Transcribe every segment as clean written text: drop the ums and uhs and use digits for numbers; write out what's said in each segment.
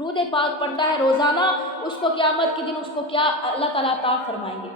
درود پاک پڑھتا ہے روزانہ، اس کو قیامت کے دن اس کو کیا اللہ تعالیٰ عطا فرمائیں گے۔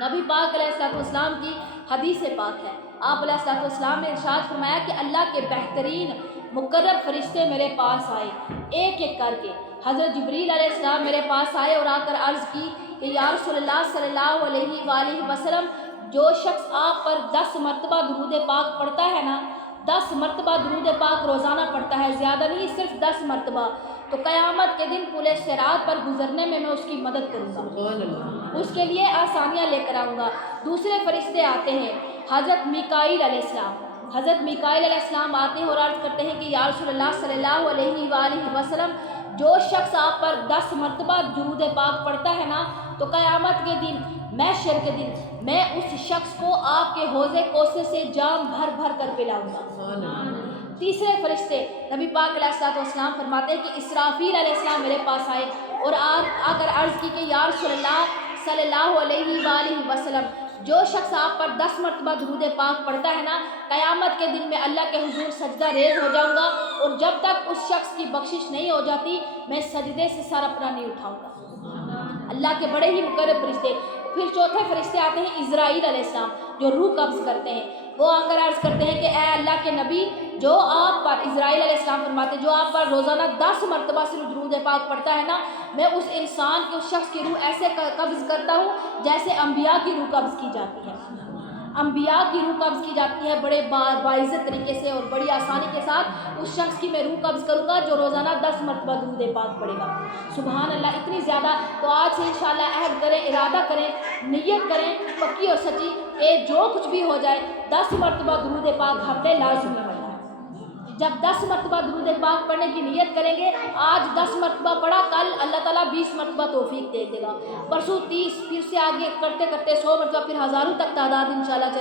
نبی پاک علیہ السلام کی حدیث پاک ہے، آپ علیہ السلام نے ارشاد فرمایا کہ اللہ کے بہترین مقرب فرشتے میرے پاس آئے ایک ایک کر کے۔ حضرت جبریل علیہ السلام میرے پاس آئے اور آ کر عرض کی کہ یا رسول اللہ صلی اللہ علیہ وآلہ وسلم، جو شخص آپ پر 10 مرتبہ درود پاک پڑھتا ہے نا، 10 مرتبہ درود پاک روزانہ پڑھتا ہے، زیادہ نہیں، صرف 10 مرتبہ، تو قیامت کے دن پل صراط پر گزرنے میں اس کی مدد کروں گا، اس کے لیے آسانیاں لے کر آؤں گا۔ دوسرے فرشتے آتے ہیں، حضرت میکائیل علیہ السلام، حضرت میکائیل علیہ السلام آتے ہیں اور عرض کرتے ہیں کہ یا رسول اللہ صلی اللہ علیہ وآلہ وسلم، جو شخص آپ پر 10 مرتبہ درود پاک پڑھتا ہے نا، تو قیامت کے دن، محشر کے دن، میں اس شخص کو آپ کے حوض کوثر سے جام بھر بھر کر پلاؤں گا۔ تیسرے فرشتے نبی پاک علیہ السلام فرماتے ہیں کہ اسرافیل علیہ السلام میرے پاس آئے اور آ کر عرض کی کہ یا رسول اللہ صلی اللہ علیہ وآلہ وسلم، جو شخص آپ پر 10 مرتبہ درود پاک پڑھتا ہے نا، قیامت کے دن میں اللہ کے حضور سجدہ ریز ہو جاؤں گا، اور جب تک اس شخص کی بخشش نہیں ہو جاتی میں سجدے سے سر اپنا نہیں اٹھاؤں گا۔ اللہ کے بڑے ہی مقرب فرشتے۔ پھر چوتھے فرشتے آتے ہیں اسرائیل علیہ السلام، جو روح قبض کرتے ہیں، وہ آ کر عرض کرتے ہیں کہ اے اللہ کے نبی، جو آپ پر، اسرائیل علیہ السلام فرماتے ہیں، جو آپ پر روزانہ 10 مرتبہ صرف درود پاک پڑھتا ہے نا، میں اس انسان کے، اس شخص کی روح ایسے قبض کرتا ہوں جیسے انبیاء کی روح قبض کی جاتی ہے۔ انبیاء کی روح قبض کی جاتی ہے بڑے باعزت طریقے سے اور بڑی آسانی کے ساتھ، اس شخص کی میں روح قبض کروں گا جو روزانہ 10 مرتبہ درود پاک پڑھے گا۔ سبحان اللہ، اتنی زیادہ۔ تو آج سے انشاءاللہ عہد کریں، ارادہ کریں، نیت کریں پکی اور سچی کہ جو کچھ بھی ہو جائے 10 مرتبہ درود پاک ہم نے لازمی پڑھنا ہے۔ جب 10 مرتبہ درود پاک پڑھنے کی نیت کریں گے، آج 10 مرتبہ پڑھا، کل اللہ تعالیٰ 20 مرتبہ توفیق دے دے گا، پرسوں 30، پھر سے آگے کرتے کرتے 100 مرتبہ، پھر ہزاروں تک تعداد انشاءاللہ